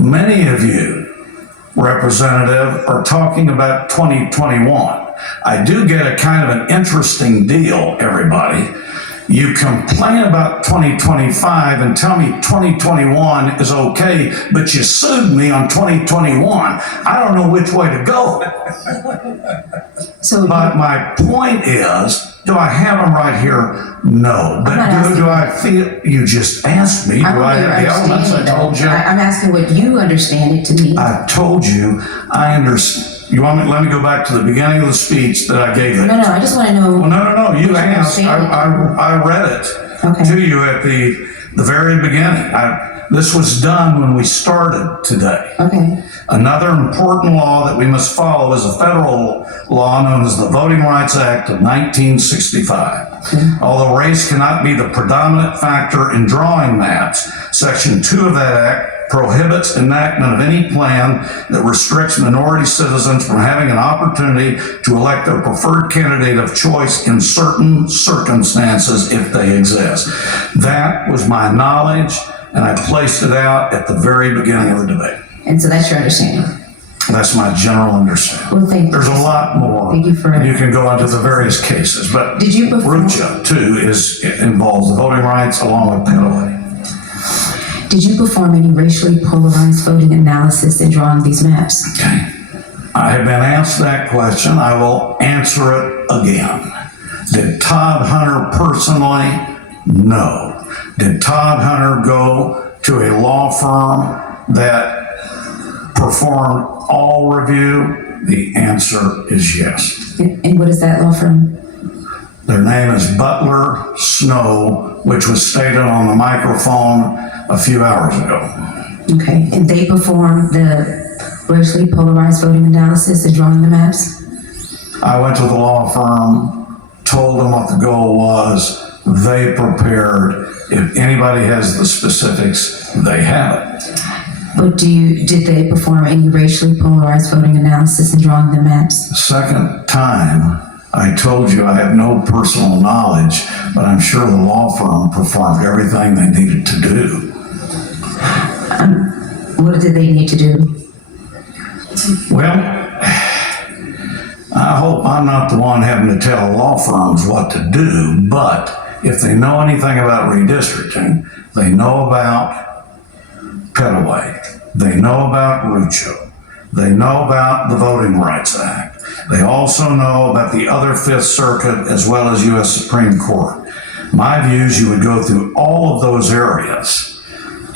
Many of you, Representative, are talking about 2021. I do get a kind of an interesting deal, everybody. You complain about 2025 and tell me 2021 is okay, but you sued me on 2021. I don't know which way to go. But my point is, do I have them right here? No. But do I feel, you just asked me, do I have the elements? I told you. I'm asking what you understand it to mean. I told you, I understand. You want me, let me go back to the beginning of the speech that I gave it. No, I just want to know. Well, no, you asked. I read it to you at the very beginning. This was done when we started today. Okay. Another important law that we must follow is a federal law known as the Voting Rights Act of 1965. Okay. Although race cannot be the predominant factor in drawing maps, Section 2 of that act prohibits enactment of any plan that restricts minority citizens from having an opportunity to elect their preferred candidate of choice in certain circumstances if they exist. That was my knowledge, and I placed it out at the very beginning of the debate. And so that's your understanding? That's my general understanding. Well, thank you. There's a lot more. Thank you for you can go into the various cases, but RUCHA too involves the voting rights along with penalty. Did you perform any racially polarized voting analysis in drawing these maps? Okay. I have been asked that question. I will answer it again. Did Todd Hunter personally? No. Did Todd Hunter go to a law firm that performed all review? The answer is yes. And what is that law firm? Their name is Butler Snow, which was stated on the microphone a few hours ago. Okay, and they performed the racially polarized voting analysis and drawing the maps? I went to the law firm, told them what the goal was. They prepared. If anybody has the specifics, they have it. But did they perform any racially polarized voting analysis and drawing the maps? The second time, I told you I have no personal knowledge, but I'm sure the law firm performed everything they needed to do. What did they need to do? Well, I hope I'm not the one having to tell law firms what to do, but if they know anything about redistricting, they know about Petaway, they know about RUCHA, they know about the Voting Rights Act. They also know about the other Fifth Circuit as well as U.S. Supreme Court. My view is you would go through all of those areas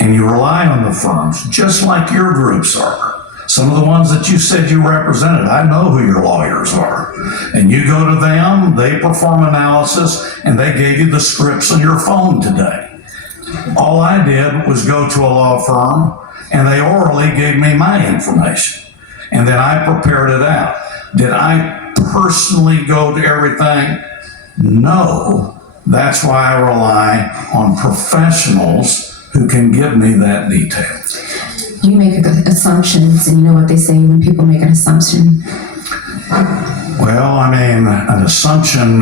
and you rely on the firms just like your groups are. Some of the ones that you said you represented, I know who your lawyers are. And you go to them, they perform analysis, and they gave you the scripts on your phone today. All I did was go to a law firm and they orally gave me my information. And then I prepared it out. Did I personally go to everything? No. That's why I rely on professionals who can give me that detail. You make assumptions, and you know what they say when people make an assumption? Well, I mean, an assumption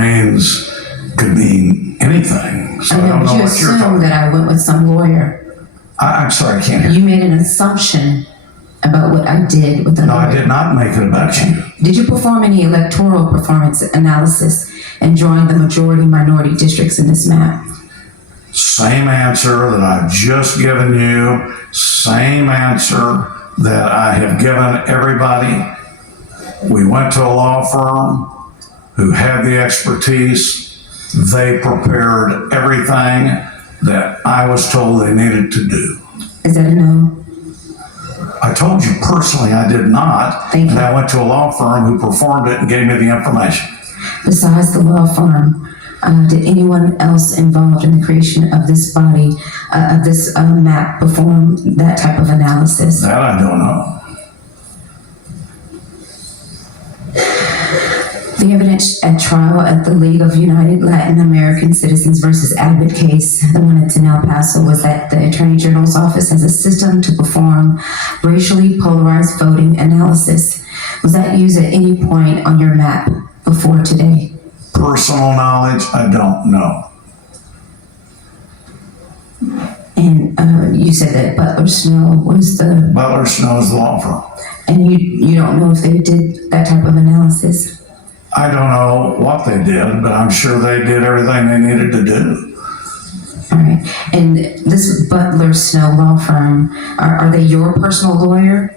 could mean anything. So I don't know what you're talking about. You assumed that I went with some lawyer. I'm sorry, I can't hear. You made an assumption about what I did with the lawyer. No, I did not make it about you. Did you perform any electoral performance analysis in drawing the majority-minority districts in this map? Same answer that I've just given you, same answer that I have given everybody. We went to a law firm who had the expertise. They prepared everything that I was told they needed to do. Is that a no? I told you personally I did not. Thank you. And I went to a law firm who performed it and gave me the information. Besides the law firm, did anyone else involved in the creation of this body, of this map, perform that type of analysis? That I don't know. The evidence at trial at the League of United Latin American Citizens versus Abbott case, the one that's in El Paso, was that the Attorney General's office has a system to perform racially polarized voting analysis. Was that used at any point on your map before today? Personal knowledge, I don't know. And you said that Butler Snow was the, Butler Snow's the law firm. and you don't know if they did that type of analysis? I don't know what they did, but I'm sure they did everything they needed to do. All right. And this Butler Snow law firm, are they your personal lawyer?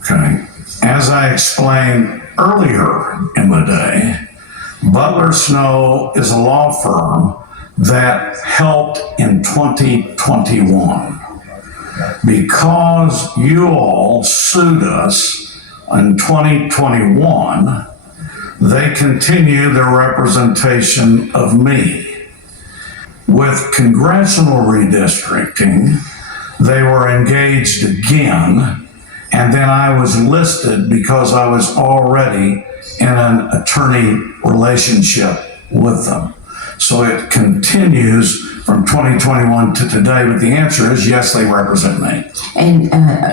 Okay. As I explained earlier in the day, Butler Snow is a law firm that helped in 2021. Because you all sued us in 2021, they continue their representation of me. With congressional redistricting, they were engaged again, and then I was listed because I was already in an attorney relationship with them. So it continues from 2021 to today, but the answer is yes, they represent me. And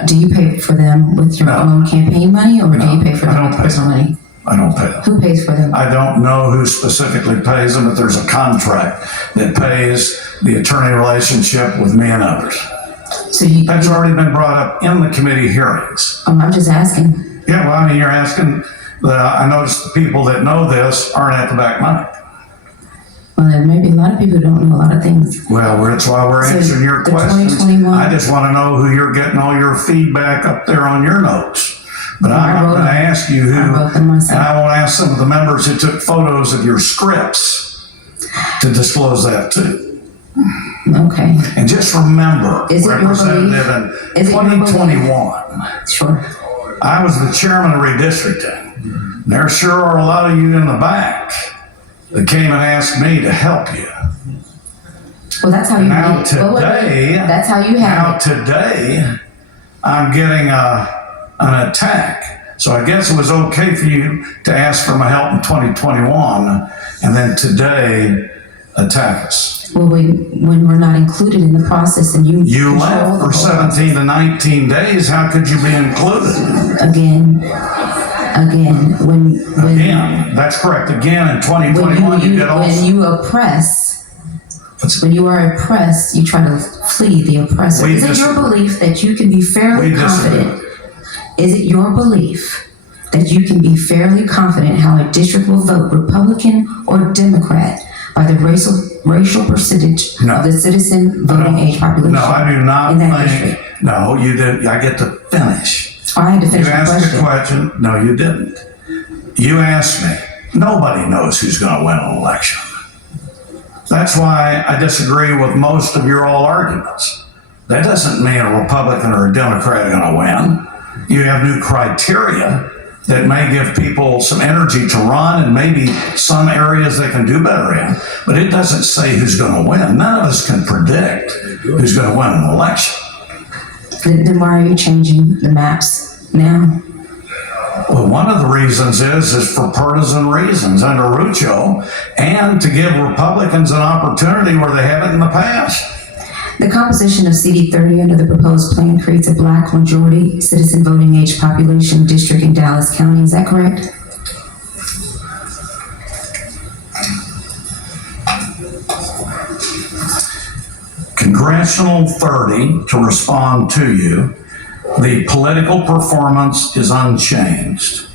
do you pay for them with your own campaign money, or do you pay for them with personal money? I don't pay them. Who pays for them? I don't know who specifically pays them, but there's a contract that pays the attorney relationship with me and others. So That's already been brought up in the committee hearings. I'm just asking. Yeah, well, I mean, you're asking, I noticed the people that know this aren't at the back mic. Well, there may be a lot of people who don't know a lot of things. Well, that's why we're So answering your the questions. 2021 I just want to know who you're getting all your feedback up there on your notes. But I'm not going to ask you who, I wrote them myself. and I won't ask some of the members who took photos of your scripts to disclose that too. Okay. And just remember, Is it your Representative, in Is it your belief? 2021, Sure. I was the chairman of Redistricting. There sure are a lot of you in the back that came and asked me to help you. Well, that's how you Now did it. Well, today, that's how you have it. today, I'm getting an attack. So I guess it was okay for you to ask for my help in 2021, and then today attack us. Well, when we're not included in the process, and you You control left the for whole 17 to 19 days. How could you be included? again, when Again, that's correct. Again, in 2021, you did also. when you oppress, when you are oppressed, you try to flee the oppressor. We Is it your belief that you can be fairly We disagree. confident? Is it your belief that you can be fairly confident how a district will vote, Republican or Democrat, by the racial percentage No. of the citizen voting age population? No, I do not in that think. district? No, you did. I get to finish. I had to finish You my asked question. a question. No, you didn't. You asked me. Nobody knows who's going to win an election. That's why I disagree with most of your all arguments. That doesn't mean a Republican or a Democrat are going to win. You have new criteria that may give people some energy to run and maybe some areas they can do better in. But it doesn't say who's going to win. None of us can predict who's going to win an election. Then why are you changing the maps now? Well, one of the reasons is for partisan reasons under Rucho, and to give Republicans an opportunity where they haven't in the past. The composition of CD 30 under the proposed plan creates a black majority citizen voting age population district in Dallas County. Is that correct? Congressional 30, to respond to you, the political performance is unchanged.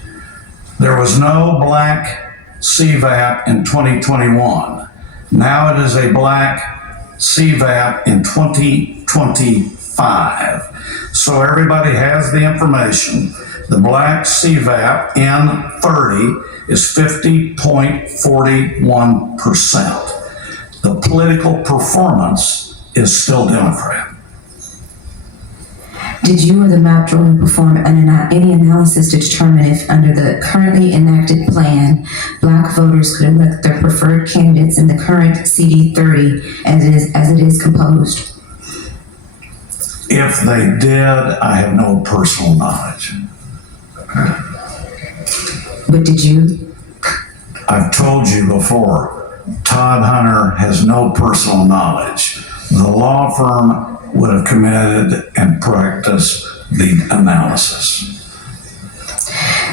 There was no black CVAP in 2021. Now it is a black CVAP in 2025. So everybody has the information. The black CVAP in 30 is 50.41%. The political performance is still Democrat. Did you or the map drawer perform any analysis to determine if, under the currently enacted plan, black voters could elect their preferred candidates in the current CD 30 as it is composed? If they did, I have no personal knowledge. But did you? I've told you before, Todd Hunter has no personal knowledge. The law firm would have committed and practiced the analysis.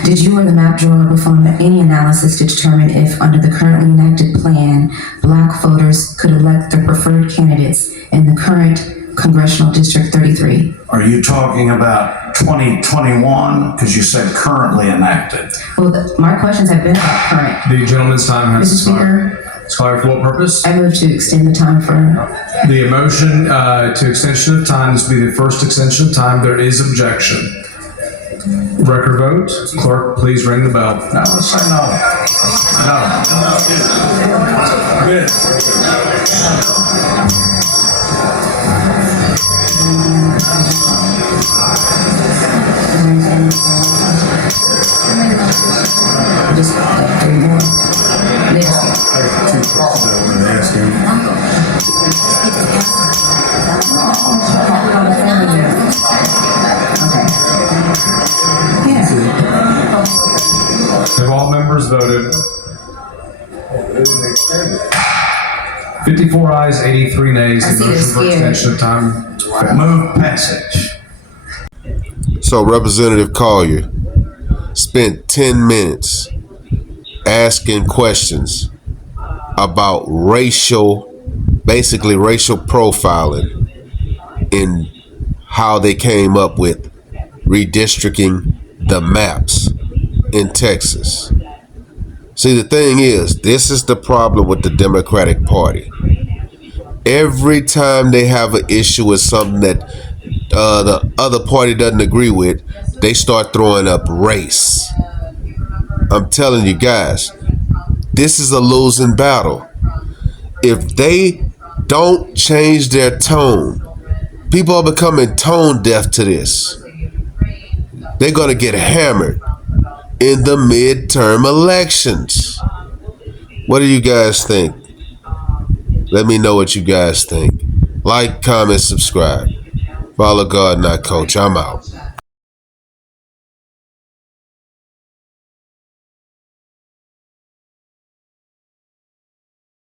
Did you or the map drawer perform any analysis to determine if, under the currently enacted plan, black voters could elect their preferred candidates in the current Congressional District 33. Are you talking about 2021? Because you said currently enacted. Well, my questions have been about current. The gentleman's time has Mr. expired. Speaker, Expired for what purpose? I move to extend the time for. The motion to extension of time, this will be the first extension of time. There is objection. Record vote. Clerk, please ring the bell. Now let's say no. Just three more. Have all members voted? 54 ayes, 83 nays. I The see motion they're for scared. extension of time. Move passage. So Representative Collier spent 10 minutes asking questions about basically racial profiling in how they came up with redistricting the maps in Texas. See, the thing is, this is the problem with the Democratic Party. Every time they have an issue with something that the other party doesn't agree with, they start throwing up race. I'm telling you guys, this is a losing battle. If they don't change their tone, people are becoming tone deaf to this. They're going to get hammered in the midterm elections. What do you guys think? Let me know what you guys think. Like, comment, subscribe. Follow God, not coach. I'm out.